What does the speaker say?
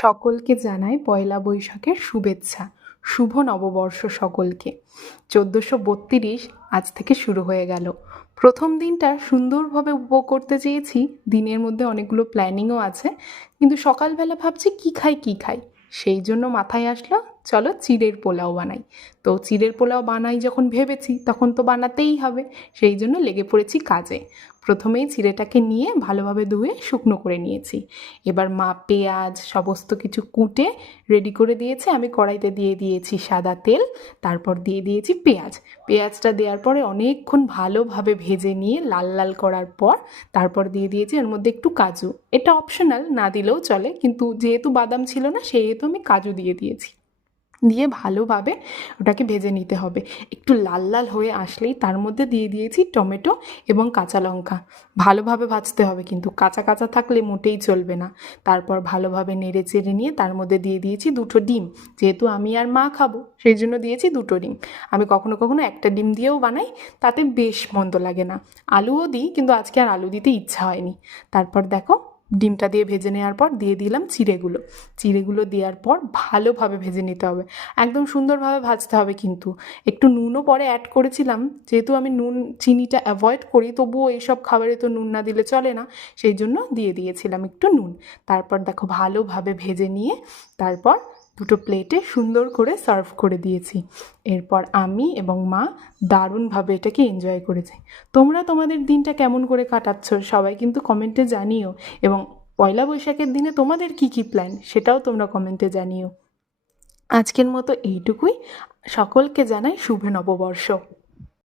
সকলকে জানাই পয়লা বৈশাখের শুভেচ্ছা। শুভ নববর্ষ সকলকে। 1432 আজ থেকে শুরু হয়ে গেল। প্রথম দিনটা সুন্দরভাবে উপভোগ করতে চেয়েছি। দিনের মধ্যে অনেকগুলো প্ল্যানিংও আছে, কিন্তু সকালবেলা ভাবছি কী খাই। সেই জন্য মাথায় আসলো চলো চিড়ের পোলাও বানাই। তো চিড়ের পোলাও বানাই যখন ভেবেছি তখন তো বানাতেই হবে, সেই জন্য লেগে পড়েছি কাজে। প্রথমেই চিড়েটাকে নিয়ে ভালোভাবে ধুয়ে শুকনো করে নিয়েছি। এবার মা পেঁয়াজ সমস্ত কিছু কুটে রেডি করে দিয়েছে। আমি কড়াইতে দিয়ে দিয়েছি সাদা তেল, তারপর দিয়ে দিয়েছি পেঁয়াজটা দেওয়ার পরে অনেকক্ষণ ভালোভাবে ভেজে নিয়ে লাল লাল করার পর তারপর দিয়ে দিয়েছি এর মধ্যে একটু কাজু। এটা অপশনাল, না দিলেও চলে, কিন্তু যেহেতু বাদাম ছিল না সেহেতু আমি কাজু দিয়েছি। দিয়ে ভালোভাবে ওটাকে ভেজে নিতে হবে। একটু লাল লাল হয়ে আসলেই তার মধ্যে দিয়ে দিয়েছি টমেটো এবং কাঁচা লঙ্কা। ভালোভাবে ভাজতে হবে, কিন্তু কাঁচা কাঁচা থাকলে মোটেই চলবে না। তারপর ভালোভাবে নেড়ে চেড়ে নিয়ে তার মধ্যে দিয়ে দিয়েছি 2টো ডিম। যেহেতু আমি আর মা খাবো সেই জন্য দিয়েছি 2টো ডিম। আমি কখনো কখনো একটা ডিম দিয়েও বানাই, তাতে বেশ মন্দ লাগে না। আলুও দিই, কিন্তু আজকে আর আলু দিতে ইচ্ছা হয়নি। তারপর দেখো ডিমটা দিয়ে ভেজে নেওয়ার পর দিয়ে দিলাম চিড়েগুলো দেওয়ার পর ভালোভাবে ভেজে নিতে হবে। একদম সুন্দরভাবে ভাজতে হবে, কিন্তু একটু নুনও পরে অ্যাড করেছিলাম। যেহেতু আমি নুন চিনিটা অ্যাভয়েড করি, তবুও এইসব খাবারে তো নুন না দিলে চলে না, সেই জন্য দিয়ে দিয়েছিলাম একটু নুন। তারপর দেখো ভালোভাবে ভেজে নিয়ে তারপর 2টো প্লেটে সুন্দর করে সার্ভ করে দিয়েছি। এরপর আমি এবং মা দারুণভাবে এটাকে এনজয় করেছি। তোমরা তোমাদের দিনটা কেমন করে কাটাচ্ছ সবাই কিন্তু কমেন্টে জানিও, এবং পয়লা বৈশাখের দিনে তোমাদের কি প্ল্যান সেটাও তোমরা কমেন্টে জানিও। আজকের মতো এইটুকুই। সকলকে জানাই শুভ নববর্ষ।